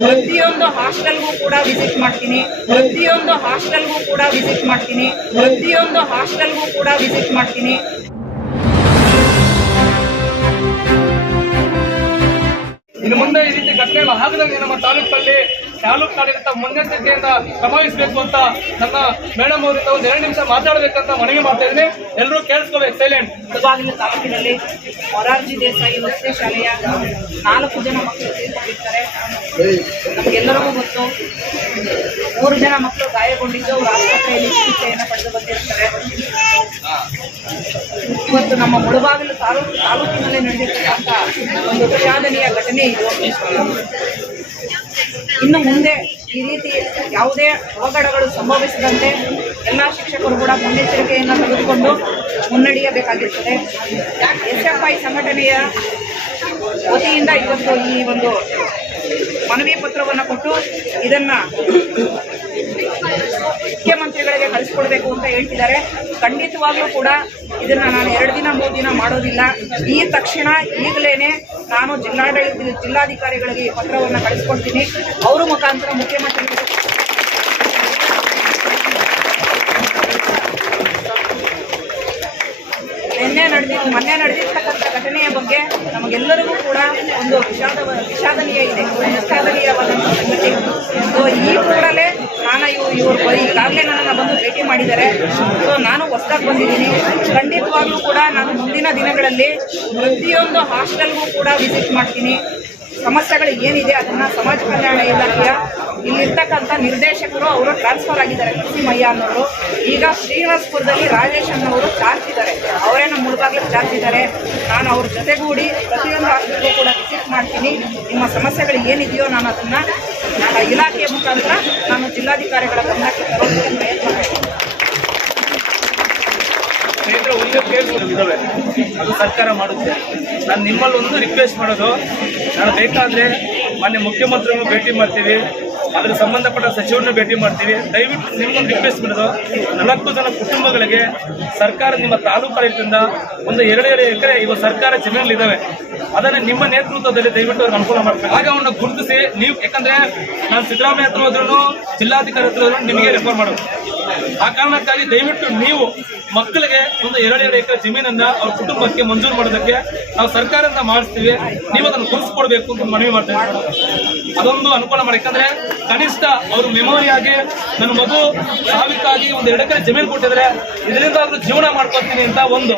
ಪ್ರತಿಯೊಂದು ಹಾಸ್ಟೆಲ್ಗೂ ಕೂಡ ವಿಸಿಟ್ ಮಾಡ್ತೀನಿ, ಪ್ರತಿಯೊಂದು ಹಾಸ್ಟೆಲ್ಗೂ ಕೂಡ ವಿಸಿಟ್ ಮಾಡ್ತೀನಿ, ಪ್ರತಿಯೊಂದು ಹಾಸ್ಟೆಲ್ಗೂ ಕೂಡ ವಿಸಿಟ್ ಮಾಡ್ತೀನಿ. ಇನ್ನು ಮುಂದೆ ಈ ರೀತಿ ಘಟನೆಗಳು ಆಗದಂಗೆ ನಮ್ಮ ತಾಲೂಕಲ್ಲಿ ಆಡಳಿತ ಮುನ್ನೆಚ್ಚರಿಕೆಯಿಂದ ಕ್ರಮವಹಿಸಬೇಕು ಅಂತ ನನ್ನ ಮೇಡಮ್ ಅವರಿಂದ ಒಂದು 2 ನಿಮಿಷ ಮಾತಾಡಬೇಕಂತ ಮನವಿ ಮಾಡ್ತಾ ಇದ್ದೀನಿ. ಎಲ್ಲರೂ ಕೇಳಿಸ್ಕೋಬೇಕು, ಸೈಲೆಂಟ್. ಮುಳಬಾಗಿಲು ತಾಲೂಕಿನಲ್ಲಿ ಮೊರಾರ್ಜಿ ದೇಸಾಯಿ ವಸತಿ ಶಾಲೆಯ 4 ಜನ ಮಕ್ಕಳು ತೀರ್ಕೊಂಡಿರ್ತಾರೆ. ನಮಗೆಲ್ಲರಿಗೂ ಗೊತ್ತು, 3 ಜನ ಮಕ್ಕಳು ಗಾಯಗೊಂಡಿದ್ದು ಅವರು ಆಸ್ಪತ್ರೆಯಲ್ಲಿ ಚಿಕಿತ್ಸೆಯನ್ನು ಪಡೆದು ಬಂದಿರ್ತಾರೆ. ಇವತ್ತು ನಮ್ಮ ಮುಳಬಾಗಿಲು ತಾಲೂಕಿನಲ್ಲಿ ನಡೆದಿರ್ತಕ್ಕಂಥ ಒಂದು ವಿಷಾದನೀಯ ಘಟನೆ ಇದು. ಇನ್ನು ಮುಂದೆ ಈ ರೀತಿ ಯಾವುದೇ ಅವಘಡಗಳು ಸಂಭವಿಸದಂತೆ ಎಲ್ಲ ಶಿಕ್ಷಕರು ಕೂಡ ಮುನ್ನೆಚ್ಚರಿಕೆಯನ್ನು ತೆಗೆದುಕೊಂಡು ಮುನ್ನಡೆಯಬೇಕಾಗಿರುತ್ತದೆ. SFI ಸಂಘಟನೆಯ ವತಿಯಿಂದ ಇವತ್ತು ಈ ಒಂದು ಮನವಿ ಪತ್ರವನ್ನು ಕೊಟ್ಟು ಇದನ್ನ ಮುಖ್ಯಮಂತ್ರಿಗಳಿಗೆ ಕಳಿಸ್ಕೊಡ್ಬೇಕು ಅಂತ ಹೇಳ್ತಿದ್ದಾರೆ. ಖಂಡಿತವಾಗ್ಲೂ ಕೂಡ ಇದನ್ನ ನಾನು 2 ದಿನ 3 ದಿನ ಮಾಡೋದಿಲ್ಲ. ಈ ತಕ್ಷಣ ಈಗಲೇನೆ ನಾನು ಜಿಲ್ಲಾಧಿಕಾರಿಗಳಿಗೆ ಈ ಪತ್ರವನ್ನು ಕಳಿಸ್ಕೊಡ್ತೀನಿ. ಅವರ ಮುಖಾಂತರ ಮುಖ್ಯಮಂತ್ರಿಗಳಿಗೆ ಮೊನ್ನೆ ನಡೆದಿರ್ತಕ್ಕಂಥ ಘಟನೆಯ ಬಗ್ಗೆ ನಮಗೆಲ್ಲರಿಗೂ ಕೂಡ ಒಂದು ವಿಷಾದನೀಯವಾದಂಥ ಸಂಗತಿ. ಸೊ ಈ ಕೂಡಲೇ ಇವರು ಈಗಾಗಲೇ ನನ್ನನ್ನು ಬಂದು ಭೇಟಿ ಮಾಡಿದ್ದಾರೆ. ಸೊ ನಾನು ಹೊಸದಾಗಿ ಬಂದಿದ್ದೀನಿ. ಖಂಡಿತವಾಗ್ಲೂ ಕೂಡ ನಾನು ಮುಂದಿನ ದಿನಗಳಲ್ಲಿ ಪ್ರತಿಯೊಂದು ಹಾಸ್ಟೆಲ್ಗೂ ಕೂಡ ವಿಸಿಟ್ ಮಾಡ್ತೀನಿ. ಸಮಸ್ಯೆಗಳು ಏನಿದೆ ಅದನ್ನು ಸಮಾಜ ಕಲ್ಯಾಣ ಇಲಾಖೆಯ ಇಲ್ಲಿರ್ತಕ್ಕಂಥ ನಿರ್ದೇಶಕರು ಅವರು ಟ್ರಾನ್ಸ್ಫರ್ ಆಗಿದ್ದಾರೆ. ನರಸಿಂಹಯ್ಯ ಅನ್ನೋರು ಈಗ ಶ್ರೀನಿವಾಸಪುರದಲ್ಲಿ ರಾಜೇಶ್ ಅನ್ನೋರು ಚಾರ್ಜ್ ಇದ್ದಾರೆ. ಅವರೇ ನಮ್ಮ ಮುಳಬಾಗಿಲಿಗೆ ಚಾರ್ಜ್ ಇದ್ದಾರೆ. ನಾನು ಅವ್ರ ಜೊತೆಗೂಡಿ ಪ್ರತಿಯೊಂದು ಹಾಸ್ಟೆಲ್ಗೂ ಕೂಡ ವಿಸಿಟ್ ಮಾಡ್ತೀನಿ. ನಿಮ್ಮ ಸಮಸ್ಯೆಗಳು ಏನಿದೆಯೋ ನಾನು ಅದನ್ನು ಇಲಾಖೆಯ ಮುಖಾಂತರ ನಾನು ಜಿಲ್ಲಾಧಿಕಾರಿಗಳ ಗಮನಕ್ಕೆ ತರೋದಕ್ಕೆ ಪ್ರಯತ್ನ ಮಾಡ್ತೀನಿ. ಒಂದು ಕೇಳಿದಾವೆ, ಅದು ಸರ್ಕಾರ ಮಾಡುತ್ತೆ. ನಾನು ನಿಮ್ಮಲ್ಲಿ ಒಂದು ರಿಕ್ವೆಸ್ಟ್ ಮಾಡೋದು, ನಾನು ಬೇಕಾದರೆ ಮಾನ್ಯ ಮುಖ್ಯಮಂತ್ರಿಗಳು ಭೇಟಿ ಮಾಡ್ತೀವಿ, ಅದಕ್ಕೆ ಸಂಬಂಧಪಟ್ಟ ಸಚಿವರನ್ನು ಭೇಟಿ ಮಾಡ್ತೀವಿ. ದಯವಿಟ್ಟು ನಿಮ್ಮೊಂದು ರಿಕ್ವೆಸ್ಟ್ ಮಾಡೋದು, 4 ಜನ ಕುಟುಂಬಗಳಿಗೆ ಸರ್ಕಾರ ನಿಮ್ಮ ತಾಲೂಕಾಡಳಿತದಿಂದ ಒಂದು 2 ಎಕರೆ ಇವಾಗ ಸರ್ಕಾರ ಜಮೀನುಗಳಿದ್ದಾವೆ, ಅದನ್ನು ನಿಮ್ಮ ನೇತೃತ್ವದಲ್ಲಿ ದಯವಿಟ್ಟು ಅವ್ರಿಗೆ ಅನುಕೂಲ ಮಾಡಬೇಕು. ಆಗ ಅವನ್ನ ಗುರುತಿಸಿ ನೀವು, ಯಾಕಂದ್ರೆ ನಾನು ಸಿದ್ದರಾಮಯ್ಯ ಹತ್ರ ಹೋದ್ರೂ ಜಿಲ್ಲಾಧಿಕಾರಿ ಹತ್ರ ಹೋದ್ರೂ ನಿಮಗೆ ರೆಫರ್ ಮಾಡೋದು. ಆ ಕಾರಣಕ್ಕಾಗಿ ದಯವಿಟ್ಟು ನೀವು ಮಕ್ಕಳಿಗೆ ಒಂದು 2 ಎಕರೆ ಜಮೀನನ್ನ ಅವ್ರ ಕುಟುಂಬಕ್ಕೆ ಮಂಜೂರು ಮಾಡೋದಕ್ಕೆ ನಾವು ಸರ್ಕಾರದಿಂದ ಮಾಡಿಸ್ತೀವಿ. ನೀವು ಅದನ್ನು ಗುರುತಿಸ್ಕೊಡ್ಬೇಕು ಅಂತ ಮನವಿ ಮಾಡ್ತೇವೆ. ಅದೊಂದು ಅನುಕೂಲ ಮಾಡಿ. ಯಾಕಂದ್ರೆ ಕನಿಷ್ಠ ಅವರು ಮೆಮೊರಿಯಾಗಿ ನನ್ನ ಮಗು ಸಾವಿಕ್ಕಾಗಿ ಒಂದು 2 ಎಕರೆ ಜಮೀನು ಕೊಟ್ಟಿದ್ರೆ ಇದರಿಂದ ಅವರು ಜೀವನ ಮಾಡ್ಕೊತೀನಿ ಅಂತ ಒಂದು